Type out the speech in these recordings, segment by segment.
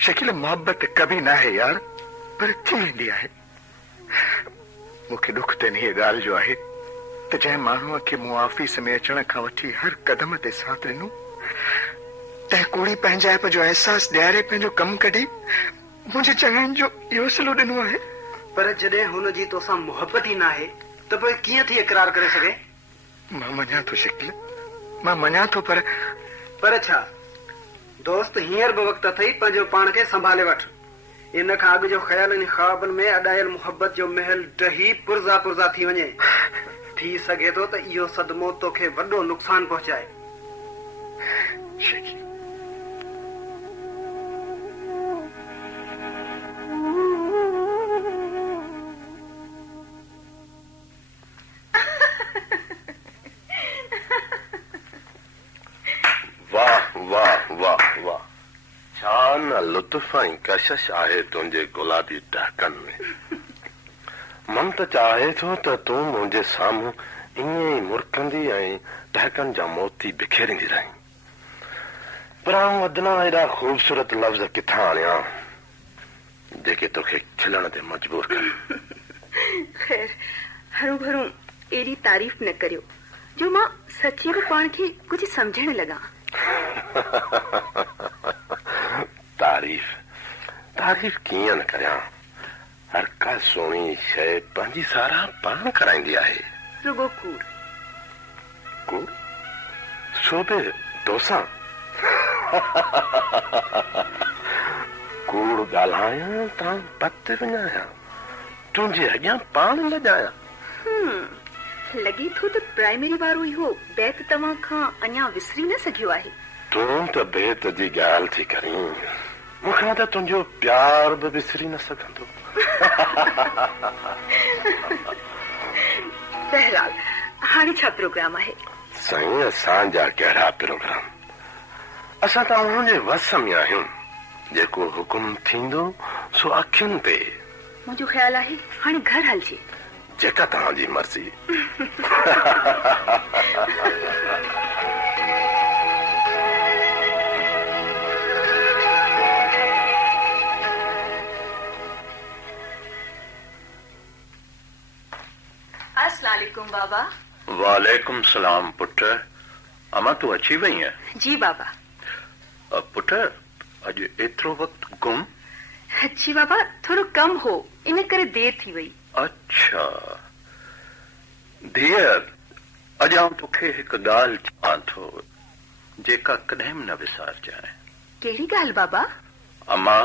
शकील मोहब्बत कभी ना है यार, पर थी वेंदी आहे। मूंखे दुख तन ये ॻाल्हि जो आहे त जंहिं माण्हूअ खे मूं ऑफिस में अचण खां वठी हर कदम ते साथ ॾिनो, तंहिं कोड़ी पंहिंजाइप जो अहसास ॾियारे पंहिंजो कमु कढी मुंहिंजे चङनि जो इहो सिलो ॾिनो आहे। पर जॾहिं हुनजी तोसां मोहब्बत ई न आहे त पोइ कीअं थी इक़रार करे सघे? मां मञा थो शकील, मां मञा थो, पर छा दोस्त हींअर बि वक़्तु अथई पंहिंजो पाण खे संभाले वठ। इन खां अॻु जो ख़्यालनि ख़्वाबनि में अॾायल मोहब्बत जो महल डही पुरज़ा पुरज़ा थी वञे। थी सघे थो त इहो सदमो तोखे वॾो नुक़सान पहुचाए। शकील लुत्फ ऐं कशिश आहे तुंहिंजे गुलाबी डहकनि में। मन त चाहे थो त तूं मुंहिंजे साम्हूं ईअं ई मुरकंदी ऐं डहकनि जा मोती बिखेरींदी रहीं, पर आऊं अदना एॾा ख़ूबसूरत लफ़्ज़ किथां आणियां जेके तोखे खिलण ते मजबूर कनि। खैर, हरू भरू एॾी तारीफ़ न करियो जो मां सची में पाण खे कुझु समझण लॻा। तारीफ़ कीअं न करियां? हर का सुहिणी शइ पंहिंजी साराह पाण कराईंदी आहे। रुगो कूड़ सो बि तोसां कूड़ ॻाल्हायां तां पत विञायां, तुंहिंजे अॻियां पाण लॼायां। लॻे थो त प्राइमरी वारो इहो बैत तव्हां खां अञा विसरी न सघियो आहे। तूं त बैत जी ॻाल्हि थी करीं, मूंखां त तुंहिंजो प्यार बि विसरी न सघंदो। बहरहाल, हाणे छा प्रोग्राम आहे? साईं, असांजा कहिड़ा प्रोग्राम? असां तव्हां जे वस में आहियूं। जेको हुकुम थींदो सो अखियुनि ते। मुंहिंजो ख़्याल आहे हाणे घर हलजे। जेका तव्हांजी मर्ज़ी। अस्सलामुअलैकुम बाबा। वालेकुम सलाम पुट। अमा तू अची वई है? जी बाबा। पुट, अॼु एतिरो वक़्तु गुम? जी बाबा, थोरो कम हो, इन करे देर थी वई। अच्छा धीअर, अॼु आउं तोखे हिकु ॻाल्हि चवां थो जेका कॾहिं न विसारजांइ। कहिड़ी ॻाल्हि बाबा? अमा,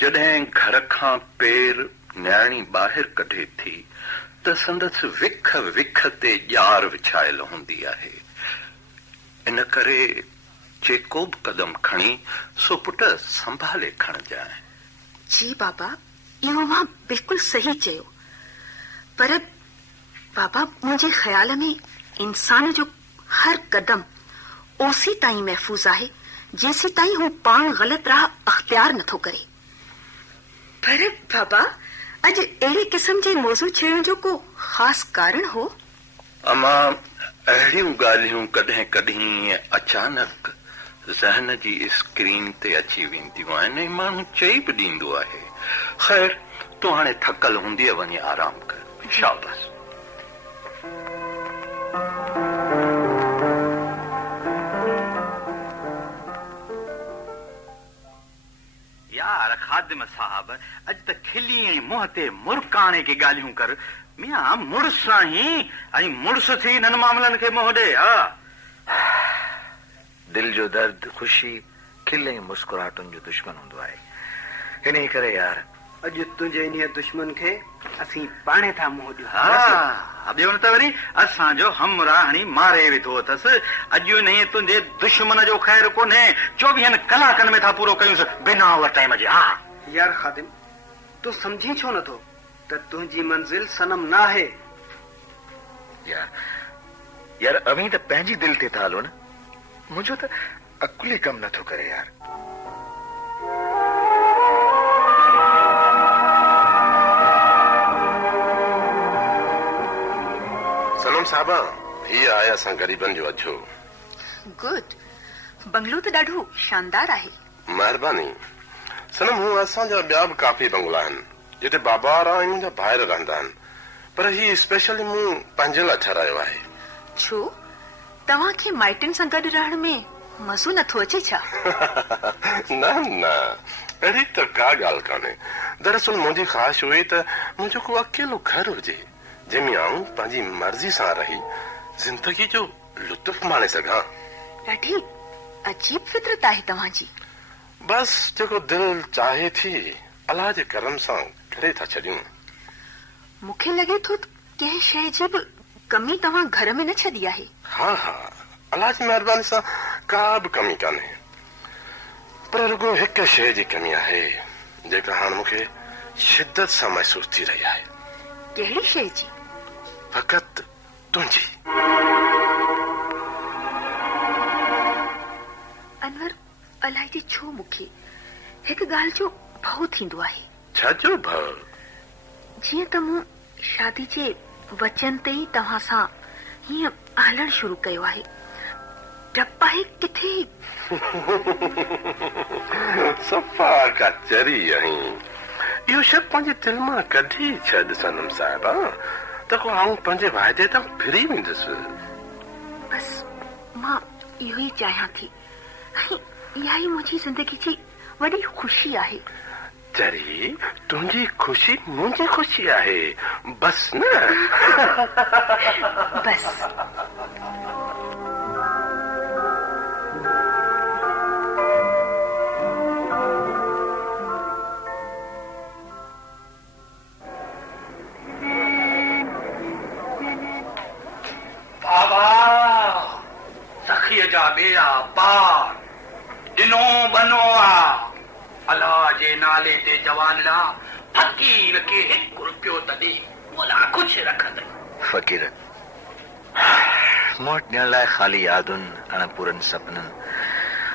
जॾहिं घर खां पेर न्याणी ॿाहिरि कढे थी त संदसि विख विख ते ॼार विछायल हूंदी आहे। इन करे जेको बि कदम खणी सो पुट संभाले खणजांइ। जी बाबा, इहो मां बिल्कुलु सही चयो, पर बाबा मुंहिंजे ख़्याल में इंसान जो हर कदम ओसी ताईं महफ़ूज़ आहे जेसी ताईं हू पाण ग़लति राह अख़्तियार नथो करे। पर बाबा, अॼु अहिड़े क़िस्म जे मौज़ू छेड़ण जो को ख़ासि कारण हो? अमा, अहिड़ियूं ॻाल्हियूं कॾहिं कॾहिं अचानक ज़हन जी स्क्रीन ते अची वेंदियूं आहिनि ऐं माण्हू चई बि ॾींदो आहे। ख़ैर, तूं हाणे थकल हूंदी, वञी आराम कर। शाबाश। यार खादिम साहब, अॼु त खिली ऐं मुंहं ते मुर्काणे के ॻाल्हियूं कर। मियां मुड़ुस आहीं ऐं मुड़ुस थी हिननि मामलनि खे मुंहुं ॾे। दिल जो दर्द, खुशी, खिल ऐं मुस्कुराहटुनि जो दुश्मन हूंदो आहे। इन करे यार, अॼु तुंहिंजे इन दुश्मन खे असीं पाणे था मुंहुं ॾियूं। ॿियो न त वरी असांजो हमराह हणी मारे विधो अथसि। अॼु न तुंहिंजे दुश्मन जो ख़ैर कोन्हे, 24 कलाकनि में था पूरो कयूंसि बिना ओवर टाइम जे। यार खादिम, तूं सम्झी छो नथो त तुंहिंजी मंज़िल सनम न आहे? यार अवी त पंहिंजी दिल ते था हलो न। मुंहिंजो त अकुल ई कमु नथो करे यार। सनम साहबा, हीअ आहे असां ग़रीबनि जो अछो। गुड। बंगलो तो ॾाढो शानदार आहे। महिरबानी। सनम हूं असांजा ॿिया बि काफ़ी बंगला आहिनि जिते बाबा वारा ऐं मुंहिंजा भाइर रहंदा आहिनि, पर ही स्पेशली मूं पंहिंजे लाइ ठारायो आहे। छो तव्हांखे माइटनि सां गॾु रहण में मज़ो नथो अचे छा? न न, अहिड़ी त का ॻाल्हि कान्हे। दरअसल मुंहिंजी ख़्वाहिश हुई त मुंहिंजो को अकेलो घर हुजे जंहिंमें आऊं पंहिंजी मर्ज़ी सां रही ज़िंदगी जो लुत्फ़ माणे सघां। ॾाढी अजीब फितरत आहे तव्हांजी। बस जेको दिल चाहे थी अलाह जे करम सां करे था छॾियूं। मूंखे लॻे थो कंहिं शइ जी बि कमी तव्हां घर में न छॾी आहे। हा हा, अलाह जी महिरबानी सां का बि कमी कान्हे, पर रुगो हिकु शइ जी कमी आहे जेका हाणे मूंखे शिद्दत सां महसूस थी रही आहे। कहिड़ी शइ जी? फ़क़ति तुंहिंजी। अनवर, अलाए जी छो मूंखे हिकु ॻाल्हि जो भउ थींदो आहे। छा जो भउ? जीअं त मूं शादी जे वचन ते ई तव्हां सां हीअं हलणु शुरू कयो आहे, डप आहे किथे। सफ़ा का चरी आहीं। इहो शइ पंहिंजे दिलि मां कढी छॾ सनम साहिबा, त को आऊं पंहिंजे वाइदे तां फिरी वेंदुसि। बस मां इहो ई चाहियां थी, इहा ई मुंहिंजी ज़िंदगी जी वॾी ख़ुशी आहे। चरी, तुंहिंजी ख़ुशी मुंहिंजी ख़ुशी आहे, बस न। बस। बाबा सखीअ जा बेड़ा पार ॾिनो बनो आ। अलाह जे नाले ते जवान ला फकीर खे 1 रुपयो त ॾे, मोला ख़ुशि रखंदे। फकीर मूं वटि ॾियण लाइ ख़ाली यादुनि, अणपूरनि सपननि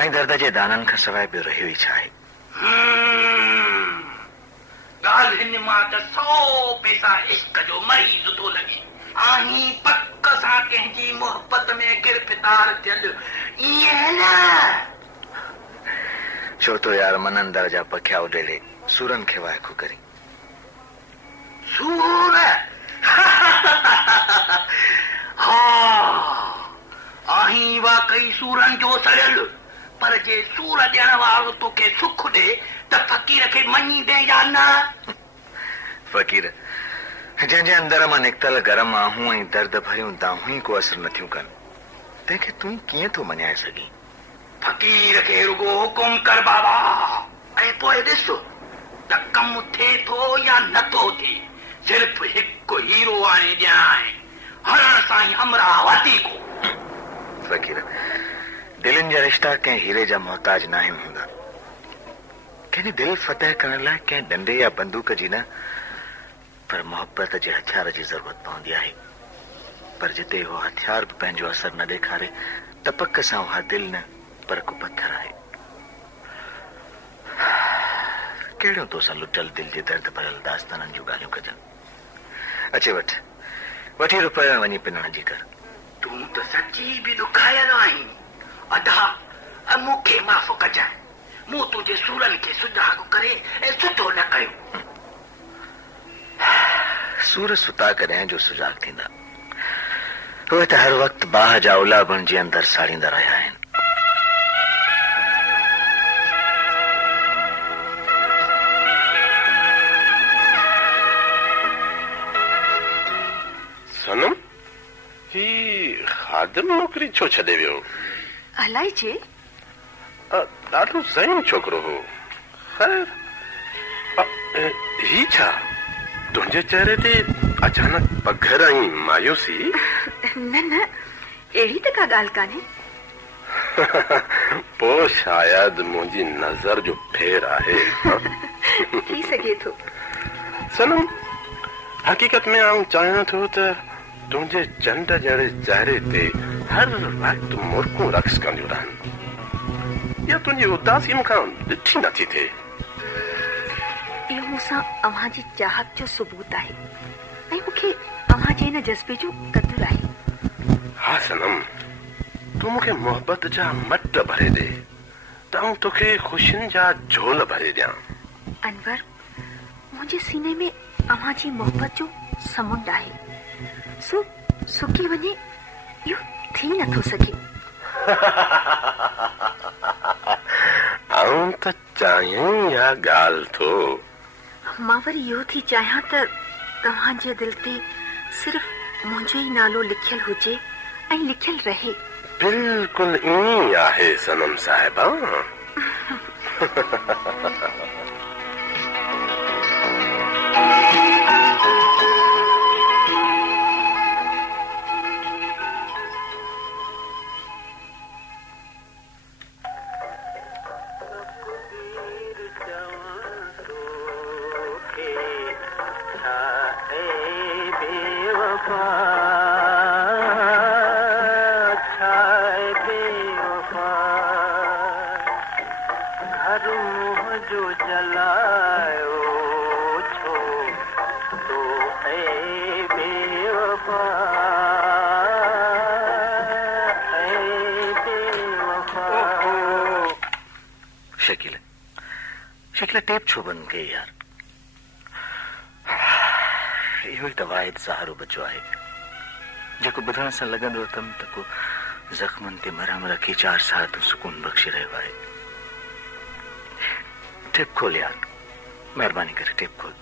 ऐं दर्द जे दाननि खां सवाइ ॿियो रहियो ई छा आहे? ॻाल्हि हिन मां त 100 पैसा इश्क जो मरीज़ थो लॻे। आहीं पक सां कंहिंजी मोहबत में गिरफ़्तार थियल ईअं न। छो तो यार मनंदर जा पखिया उडेड़े सूरनि खे वाइखो करी। सूर? हा, आहीं वाकई सूरनि जो सड़ियल, पर जे सूर ॾियण वारो तोखे सुख ॾे त फ़कीर खे मञी ॾे या न? फ़कीर जंहिंजे अंदर मां निकितल गरम आहूं ऐं दर्द भरियूं दाहूं ई को असर नथियूं कनि, तंहिंखे तूं कीअं थो मञाए सघीं? फ़कीर खे रुगो हुकुम कर बाबा, ऐं पोइ ॾिस त कमु थिए थो या नथो थिए। सिर्फ़ हिकु हीरो आणे ॼाए, हरण सां ई अमरावती को। फ़कीर दिलनि जा रिश्ता कंहिं हीरे जा मोहताज न आहिनि हूंदा। कंहिंजी दिलि फतह करण लाइ कंहिं डंडे या बंदूक जी न, पर मोहब्बत जे हथियार जी ज़रूरत पवंदी आहे। पर जिते उहो हथियार बि पंहिंजो असर न ॾेखारे त पक सां उहा दिलि न पर को पत्थर आहे। कहिड़ो तोसां लुटल दिलि जे दर्द भरियल दास्ताननि जूं ॻाल्हियूं कजनि। अचे वठी रुपया वञी पिनण जी कर। तूं त सची बि दुखायल आहीं। अदा मूंखे माफ़ कजांइ, मूं तुंहिंजे सूरनि खे सुजाॻ करे ऐं सुठो न कयो। सूर सुता कॾहिं जो सुजाॻ थींदा? उहे त हर वक़्तु बाहि जा उलाबण जे अंदरि साड़ींदा रहिया आहिनि। सनम, ही खादिम नौकरी छो छॾे वियो? अलाए जे ॾाढो ज़हीन छोकिरो हो। ख़ैर, ही छा तुंहिंजे चेहरे ते अचानक पघर ऐं मायूसी? न अहिड़ी त का ॻाल्हि कान्हे। पोइ शायदि मुंहिंजी नज़र जो फेर आहे। थी सघे थो। सनम, हक़ीक़त में आऊं चाहियां थो त तुंहिंजे चंड जहिड़े चेहरे ते हर वक़्तु मुर्कूं रक़्स कंदियूं रहनि। या तुंहिंजी उदासी मूंखां ॾिठी नथी थिए। इहो मूंसां अव्हां जी चाहत जो सबूत आहे ऐं मूंखे अव्हां जे हिन जज़्बे जो क़दुरु आहे। हा सनम, तूं मूंखे मोहबत जा मट भरे दे त आऊं तोखे ख़ुशियुनि जा झोल भरे ॾियां। अनवर, मुंहिंजे सीने में अव्हां जी मोहबत जो समुंड आहे, सो सुकी वञे इहो थी नथो सघे। आऊं त चाहियां इहा ॻाल्हि थो। मां वरी इहो थी चाहियां त तव्हांजे दिल ते सिर्फ़ मुंहिंजो ई नालो लिखियल हुजे ऐं लिखियल रहे। बिल्कुलु ईअं ई आहे सनम साहिबा। शकीला टेप छो बंद कई यार? इहो ई त वाहिद सहारो बचो आहे जेको ॿुधण सां लॻंदो अथमि त को ज़ख़्मनि ते मरहम रखी 4 साल तो सुकून बख़्शी रहियो आहे। टेप खोल यार, महिरबानी करे टेप खोल।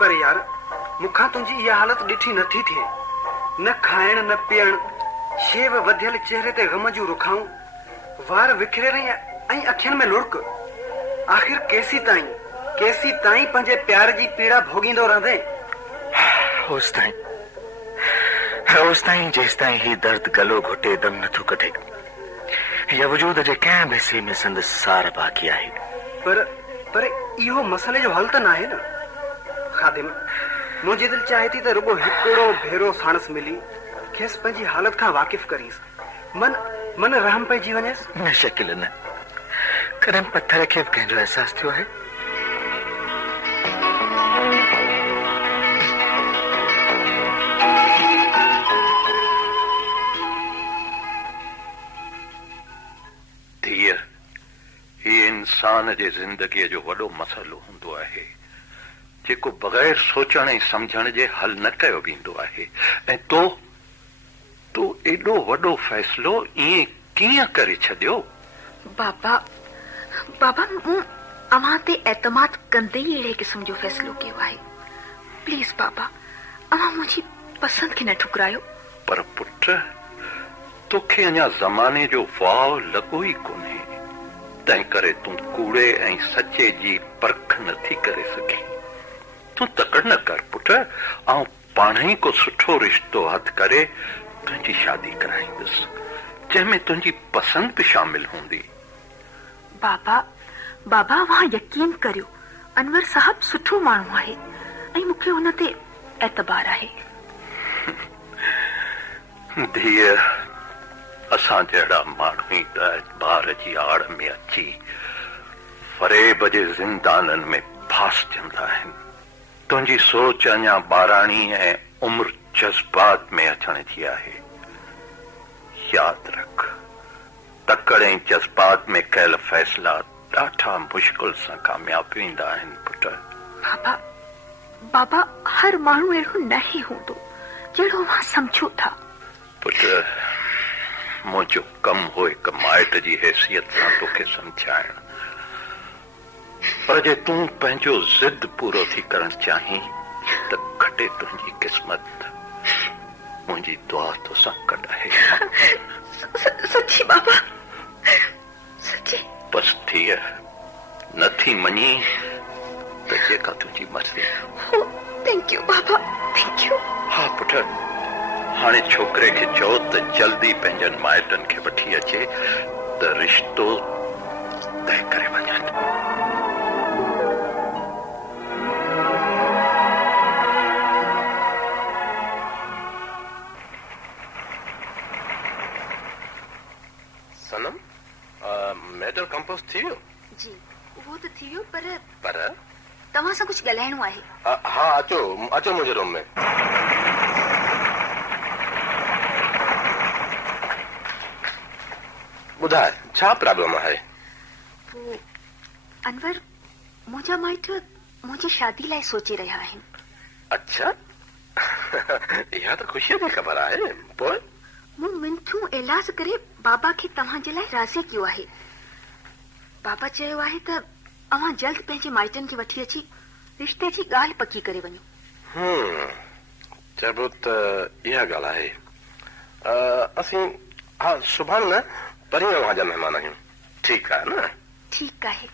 पर यार मूंखां तुंहिंजी इहा हालत ॾिठी नथी थिए। न खाइण न पीअण, शेव वधियल चेहरे ते ग़म जूं रुखाऊं, वार विखिरियल ऐं अखियुनि में लुड़क। आख़िर केसी ताईं पंहिंजे प्यार जी पीड़ा भोगींदो रहंदे? होस ताईं जेस ताईं ही दर्द गलो घुटे दम नथो कढे या वजूद जे कंहिं बि हिसे में संदसि सार बाक़ी आहे। पर इहो मसले जो हल त न आहे न। खादिम, मुंहिंजी दिलि चाहे थी त रुगो हिकिड़ो भेरो साणस मिली खेसि पंहिंजी हालत खां वाक़िफ़ करीसि, मन रहम पइजी वञेसि। न शकील न, कॾहिं पत्थर खे बि कंहिंजो अहसास थियो आहे? धीअ, हीअ इंसान जे ज़िंदगीअ जो वॾो मसइलो हूंदो आहे जेको बग़ैर सोचण ऐं सम्झण जे हल न कयो वेंदो आहे। ऐं तो एॾो वॾो फ़ैसिलो ईअं कीअं करे छॾियो? बाबा मूं अव्हां ते एतमाद कंदे ई अहिड़े क़िस्म जो फ़ैसिलो कयो आहे। प्लीज़ बाबा, अव्हां मुंहिंजी पसंदि खे न ठुकरायो। पर पुट, तोखे अञा ज़माने जो वाव लॻो ई कोन्हे, तंहिं करे तूं कूड़े ऐं सचे जी परख नथी करे सघी। तूं तकड़ न कर पुट, आउं पाण ई को सुठो रिश्तो हथ करे तुंहिंजी शादी कराईंदुसि, जंहिंमें तुंहिंजी पसंदि बि शामिल हूंदी। बाबा वहां यकीन करियो, अनवर साहब सुठो माण्हू आहे ऐं मूंखे हुन ते एतबार आहे। धीअ, असां जहिड़ा माण्हू ई त एतबार जी आड़ में अची फरेब जे ज़िंदाननि में फासजंदा आहिनि। तुंहिंजी सोच अञा ॿाराणी ऐं उम्र जज़्बात में अचण जी आहे। यादि रख, तकड़ ऐं जज़्बात में कयल फ़ैसिला ॾाढा मुश्किल सां कामयाब वेंदा आहिनि पुट। बाबा हर माण्हू अहिड़ो न ई हूंदो जहिड़ो मां सम्झो था। पुट, मुंहिंजो कमु हो हिकु माइट जी हैसियत सां तोखे सम्झाइण, पर जे तूं पंहिंजो ज़िद पूरो थी करण चाहीं त खटे तुंहिंजी क़िस्मत। मुंहिंजी दुआ तोसां गॾु आहे। सच्ची बाबा, सच्ची। बस थीअ, नथी मञी त जेका तुंहिंजी मर्ज़ी। Thank you Baba, thank you. हा पुट, हाणे छोकिरे खे चओ त जल्दी पंहिंजनि माइटनि खे वठी अचे त रिश्तो तय करे वञनि। सनम, मैटर कंपोज थी वियो? जी, वो तो थी वियो, पर तव्हां सां कुझु ॻाल्हाइणो आहे। हा, अचो मुंहिंजे रूम में। ॿुधाए छा प्रॉब्लम आहे? वो अनवर मुंहिंजा माइट मुंहिंजी शादी लाइ सोचे रहिया आहिनि। अच्छा इहा त ख़ुशीअ जी ख़बर आहे। पोइ मूं मिंथू इलाज करे बाबा खे तव्हां जे लाइ राज़ी कयो आहे। बाबा चयो आहे त अवां जल्द पंहिंजे माइटनि खे वठी अची रिश्ते जी ॻाल्हि पकी करे वञो। चइबो त इहा ॻाल्हि आहे। असीं हा सुभाणे न परीहं अवां जा महिमान आहियूं। ठीकु आहे न? ठीकु आहे।